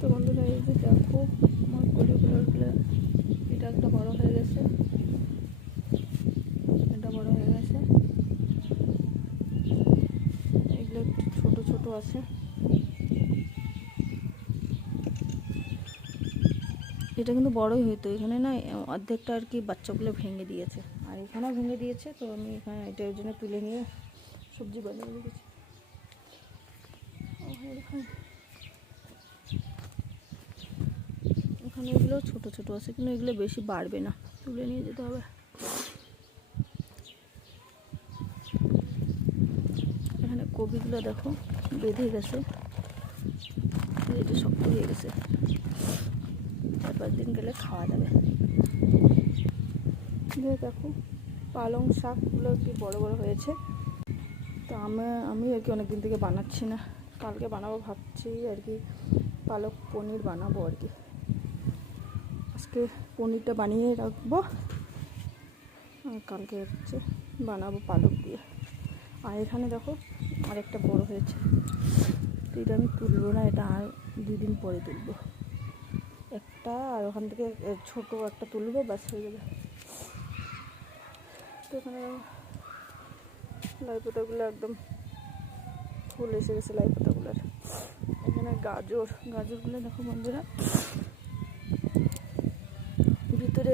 তো বন্ধুরা, এই যে দেখো, আমার কলিগুলোগুলো এটা একটা বড় হয়ে গেছে। এটা বড় হয়ে গেছে। এগুলো একটু ছোটো ছোট আছে। এটা কিন্তু বড়ই হইতো, এখানে না অর্ধেকটা আর কি বাচ্চাগুলো ভেঙে দিয়েছে। আর এখানেও ভেঙে দিয়েছে, তো আমি এখানে এটার জন্য তুলে নিয়ে সবজি বানিয়ে রেখেছি। এখানে এগুলো ছোট ছোট আছে কিন্তু এগুলো বেশি বাড়বে না। তুলে নিয়ে যেতে হবে। এখানে কপিগুলো দেখো, বেঁধে গেছে। এটা শক্ত হয়ে গেছে। চার পাঁচ দিন গেলে খাওয়া যাবে। দেখো, পালং শাকগুলো কি বড় বড় হয়েছে? তো আমি আমি আর কি অনেকদিন থেকে বানাচ্ছি না। কালকে বানাবো ভাবছি আর কি, পালক পনির বানাবো আর কি। আজকে পনিরটা বানিয়ে রাখব। আর কালকে হচ্ছে বানাবো পালক দিয়ে। আর এখানে দেখো আরেকটা বড় হয়েছে। তো এটা আমি তুলবো না, এটা আর দুই দিন পরে তুলবো। একটা আর ওখান থেকে ছোট একটা তুলবো, ব্যাস হয়ে যাবে। তো এখানে লাই পাতাগুলো একদম ফুল এসে গেছে লাই পাতাগুলোর এখানে গাজর, গাজরগুলো দেখো বন্ধুরা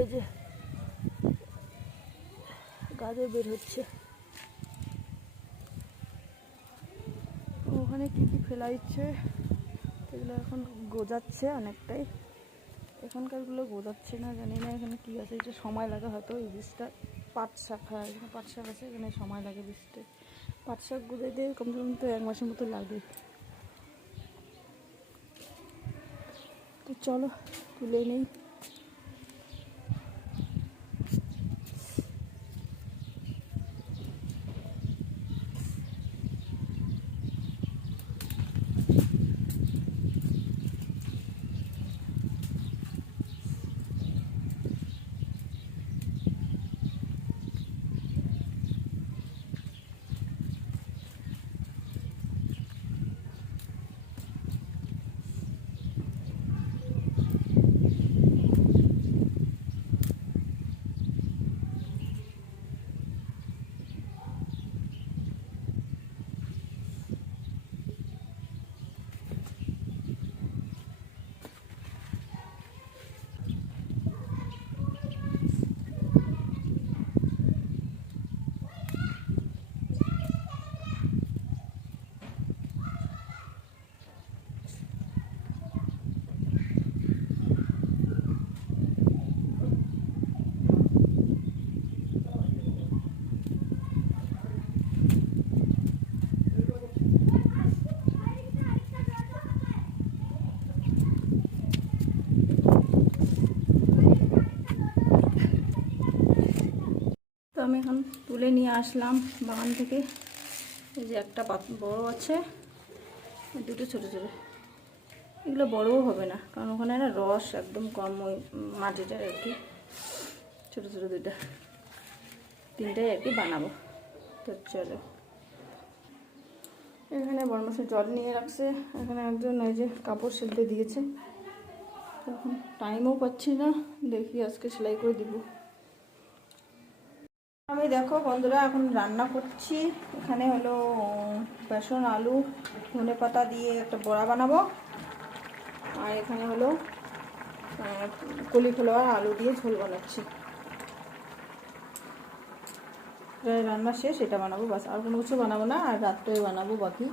এই যে গাজর বের হচ্ছে। ওখানে কি কি ফেলা ইচ্ছে এগুলো এখন গোজাচ্ছে অনেকটাই। এখানকারগুলো গোজাচ্ছে না, জানি না এখানে কি আছে এটা সময় লাগে হয়তো এই বীজটা। পাট শাক, হয়, এখানে পাট শাক আছে, এখানে সময় লাগে বীজটা। পাট শাক গোজাইতে কমসে কম তো এক মাসের মতো লাগে। তো চলো তুলে নেই তো আমি এখন তুলে নিয়ে আসলাম বাগান থেকে। এই যে একটা বড় আছে, দুটো ছোটো ছোটো। এগুলো বড়ও হবে না, কারণ ওখানে না রস একদম কম ওই মাটিটার আর কি। ছোটো ছোটো দুইটা, তিনটাই আর কি বানাবো। তো চলো। এখানে বড় মাসে জল নিয়ে রাখছে। এখানে একজন এই যে কাপড় সেলতে দিয়েছে। এখন টাইমও পাচ্ছি না। দেখি আজকে সেলাই করে দিব। আমি দেখো বন্ধুরা, এখন রান্না করছি। এখানে হলো বেসন, আলু, ধনে পাতা দিয়ে একটা বড়া বানাবো। আর এখানে হলো কলিফ্লাওয়ার, আলু দিয়ে ঝোল বানাচ্ছি। রান্না শেষ, এটা বানাবো, বাস। আর কোনো কিছু বানাবো না, আর রাত্রে বানাবো বাকি।